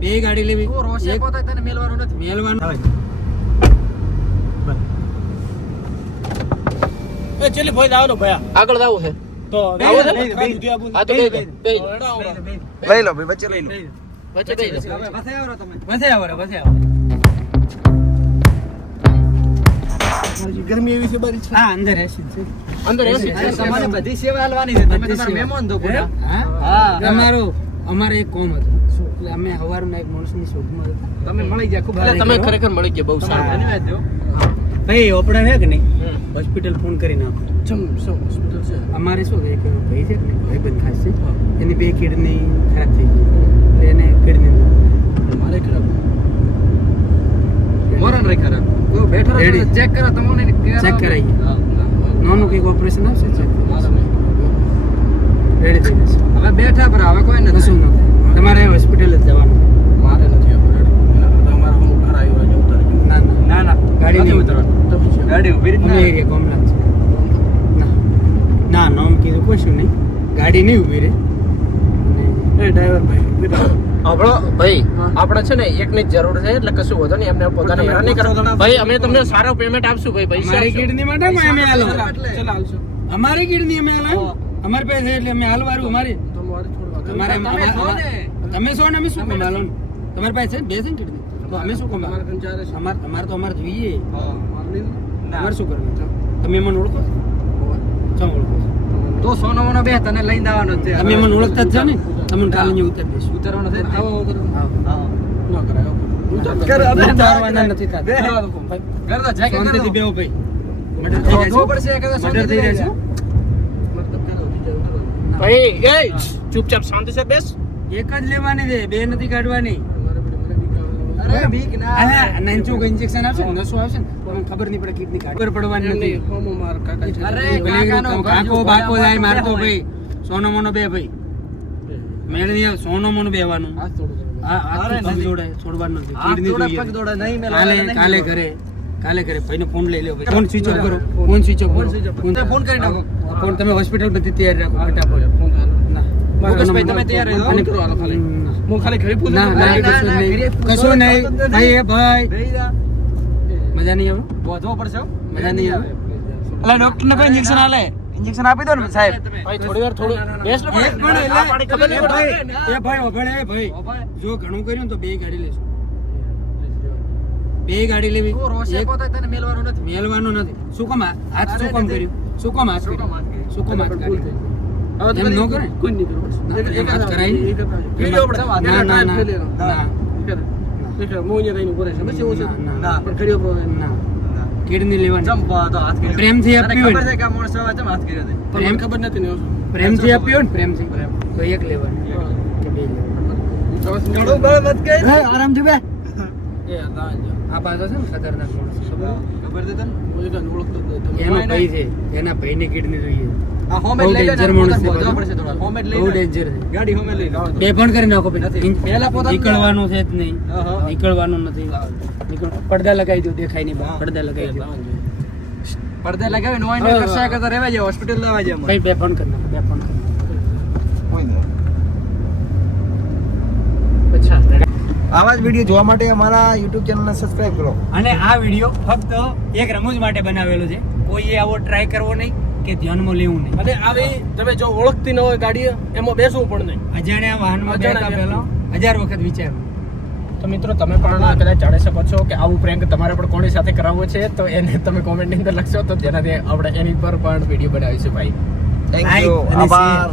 બે ગાડી લેવી રોશે પોતા તને મેલવાનું નથી મેલવાનું એ ચલી ભાઈ આવનો ભયા આગળ જાવું છે તો આવો છે? હા તો બે લઈ લો ભાઈ વચ્ચે લઈ લો વચ્ચે બે વસે આવો તમે ગરમી એવી છે બારી છે હા અંદર એસી છે અંદર એસી છે તમારે બધી સેવા આલવાની છે તમે તમારા મહેમાન દો પૂરા હા અમારે એક કોમ હતું એટલે અમે હવારના એક માણસની શોધમાં હતા તમે મળી ગયા ખૂબ તમે ખરેખર મળી ગયા બહુ સારું ધન્યવાદ દો ભાઈ ઓપરેશન છે કે નહીં હોસ્પિટલ ફોન કરી નાખો શું હોસ્પિટલ છે અમારે શું એક ભાઈ છે ને ભાઈબંધ ખાસ છે એની બે કિડની ખરાબ થઈ ગઈ એટલે એને કિડની મારે ખરાબ મરણ રે ખરાબ કોઈ બેઠો ચેક કરો તમને ચેક કરાવી નાનું કંઈક ઓપરેશન આવશે ચેક રેડી થઈ જશે હવે બેઠા પર હવે કોઈ નથી કશું નથી તમારે હોસ્પિટલ જ જવાનું મારે નથી તમારા હું ઘર આવ્યો છે ઉતર ના ગાડી નહીં ઉતરવા ગાડી ઉભી અમે એરિયા કોમલા છે ના નામ કીધું કશું નહીં ગાડી નહીં ઊભી રે એ ડ્રાઈવર ભાઈ આપણો ભાઈ આપણે છે ને એકની જ જરૂર છે એટલે કશું વધો નહીં એમને પોતાને હેરાન નહીં કરો ભાઈ અમે તમને સારો પેમેન્ટ આપશું ભાઈ પૈસા મારી કિડની માટે અમે હાલો અમારી કિડની અમે હાલો અમારી પાસે એટલે અમે હાલવારું અમારી તમારે તમે છો ને અમે શું કામ હાલો તમારી પાસે બે છે ને કિડની તો અમે શું કામ અમારે તો અમારે જોઈએ અમારે શું કરવું તમે મને ઓળખો છો ઓળખો તો સોનો મોનો બે તને લઈને આવવાનો છે તમે મને ઓળખતા જ છો ને તમને કાલે અહીં ઉતાર દઈશું ઉતરવાનો છે આવો ઉતારવાના નથી થતા કરતા જાય શાંતિથી બેહો ભાઈ મર્ડર થઈ રહ્યા છે મર્ડર થઈ રહ્યા છે ભાઈ એ ચૂપચાપ શાંતિ સે બેસ એક જ લેવાની છે બે નથી કાઢવાની અરે બીક ના અલા નાનચુક ઇન્જેક્શન આપશે ને નસો આવશે ને તમને ખબર નહીં પડે કિડની કાઢ ખબર પડવાની નથી હોમો માર કાકા અરે કાકો બાકો જાય મારતો ભાઈ સોનો મોનો બે ભાઈ મેળવી સોનો મોનો બેવાનું આ જોડે છોડવાનું નથી કિડની જોઈએ કાલે ઘરે ભાઈને ફોન લઈ લ્યો ભાઈ ફોન સ્વિચ ઓફ કરો ફોન સ્વિચ ઓફ ફોન કરી નાખો ફોન તમે હોસ્પિટલ બધી તૈયાર રાખો ફટાફટ ના મુકેશભાઈ તમે તૈયાર રહો અને કરો હાલો ખાલી હું ખાલી ઘરે પૂછું ના કશું નહીં ભાઈ એ ભાઈ મજા નહીં આવે બોધવો પડશે મજા નહીં આવે અલા ડોક્ટર ને ભાઈ ઇન્જેક્શન આલે ઇન્જેક્શન આપી દો ને સાહેબ ભાઈ થોડી વાર થોડું બેસ લો એક પણ એ ભાઈ ઓભળે ભાઈ જો ઘણું કર્યું તો બે ગાડી લેશું બે ગાડી લેવી રોશે પોતા તને મેલવાનું નથી મેલવાનું નથી શું કામ હાથ શું કામ કર્યું શું કામ હાથ કર્યું શું કામ હાથ કર્યું એમ ન કરે કોઈ નહીં એમ હાથ કરાય ના મોય રહીને બોલે છે બસ એવું છે ના પણ કર્યો ના કિડની લેવાની જંપા તો હાથ કર્યો પ્રેમથી આપ્યું ખબર છે કે આ માણસ આવા હાથ કર્યો છે પણ ખબર નથી ને પ્રેમથી આપ્યું ને પ્રેમથી તો એક લેવાની કે બે લેવાની ઘણું બળ મત કહે આરામથી બે એ આ પાછો છે ને ખતરનાક માણસ ખબર છે તને કોઈ કાન ઓળખતો જ નથી એનો ભાઈ છે એના ભાઈની કિડની જોઈએ આ હોમેડ લઈ લે danger માણસ છે બોધવા પડશે થોડા હોમેડ લઈ બહુ લે ડેન્જર છે ગાડી હોમેડ લઈ લે બે પણ કરી નાખો ભાઈ પહેલા પોતાનું નીકળવાનું છે જ નહીં હા. નીકળવાનું નથી પડદા લગાવી દો દેખાય નહીં પડદા લગાવી દો પડદા લગાવી નો આઈને કરશા કરતા રહેવા જાય હોસ્પિટલ લેવા જાય ભાઈ બે ફોન કરી નાખો બે ફોન કરી નાખો અચ્છા આવા જ વિડીયો જોવા માટે અમારા YouTube ચેનલને સબસ્ક્રાઇબ કરો અને આ વિડીયો ફક્ત એક રમૂજ માટે બનાવેલો છે કોઈએ આવો ટ્રાય કરવો નહીં કે ધ્યાનમાં લેવું નહીં અને આવી તમે જો ઓળખતી ન હોય ગાડી એમાં બેસવું પણ નહીં અજાણ્યા વાહનમાં બેઠા પહેલા 1000 વખત વિચારો તો મિત્રો તમે પણ કદાચ જાણી શકો છો કે આવું પ્રેન્ક તમારે પણ કોની સાથે કરાવવો છે તો એને તમે કોમેન્ટની અંદર લખશો તો જેનાથી આપણે એની પર પણ વિડીયો બનાવીશું ભાઈ થેન્ક યુ આભાર